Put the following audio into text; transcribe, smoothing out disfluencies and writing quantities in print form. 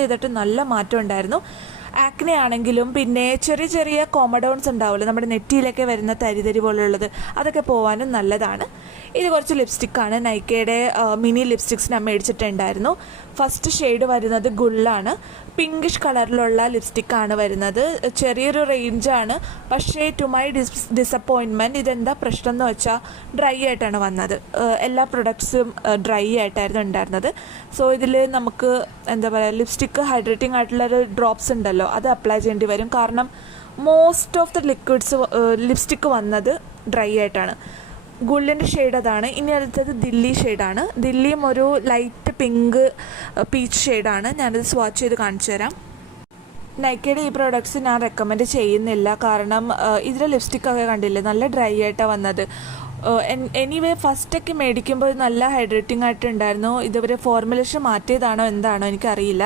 ചെയ്തിട്ട് നല്ല മാറ്റം ഉണ്ടായിരുന്നു. ആക്നെ ആണെങ്കിലും പിന്നെ ചെറിയ ചെറിയ കോമഡൗൺസ് ഉണ്ടാവുമല്ലോ നമ്മുടെ നെറ്റിയിലൊക്കെ വരുന്ന തരിതരി പോലുള്ളത്, അതൊക്കെ പോകാനും നല്ലതാണ്. ഇത് കുറച്ച് ലിപ്സ്റ്റിക്കാണ്. നൈക്കയുടെ മിനി ലിപ്സ്റ്റിക്സ് ഞാൻ മേടിച്ചിട്ടുണ്ടായിരുന്നു. ഫസ്റ്റ് ഷെയ്ഡ് വരുന്നത് ഗുള്ളാണ്. പിങ്കിഷ് കളറിലുള്ള ലിപ്സ്റ്റിക്കാണ് വരുന്നത്. ചെറിയൊരു റേഞ്ചാണ്. പക്ഷേ ടു മൈ ഡിസപ്പോയിൻമെൻറ്റ് ഇതെന്താ പ്രശ്നം എന്ന് വെച്ചാൽ ഡ്രൈ ആയിട്ടാണ് വന്നത്. എല്ലാ പ്രൊഡക്ട്സും ഡ്രൈ ആയിട്ടായിരുന്നു ഉണ്ടായിരുന്നത്. സോ ഇതിൽ നമുക്ക് എന്താ പറയുക, ലിപ്സ്റ്റിക്ക് ഹൈഡ്രേറ്റിംഗ് ആയിട്ടുള്ളൊരു ഡ്രോപ്സ് ഉണ്ടല്ലോ, അത് അപ്ലൈ ചെയ്യേണ്ടി വരും. കാരണം most of the liquids lipstick വന്നത് ഡ്രൈ ആയിട്ടാണ്. ഗുള്ളിൻ്റെ ഷെയ്ഡ് അതാണ്. ഇനി അടുത്തത് ദില്ലി ഷെയ്ഡാണ്. ദില്ലിയും ഒരു ലൈറ്റ് പിങ്ക് പീച്ച് ഷെയ്ഡാണ്. ഞാനത് സ്വാച്ച് ചെയ്ത് കാണിച്ചു തരാം. നൈക്കയുടെ ഈ പ്രോഡക്ട്സ് ഞാൻ റെക്കമെൻഡ് ചെയ്യുന്നില്ല. കാരണം ഇതിലെ ലിപ്സ്റ്റിക്കൊക്കെ കണ്ടില്ലേ, നല്ല ഡ്രൈ ആയിട്ടാണ് വന്നത്. എനിവേ ഫസ്റ്റൊക്കെ മേടിക്കുമ്പോൾ നല്ല ഹൈഡ്രേറ്റിംഗ് ആയിട്ടുണ്ടായിരുന്നു. ഇതുവരെ ഫോർമുലേഷൻ മാറ്റിയതാണോ എന്താണോ എനിക്കറിയില്ല.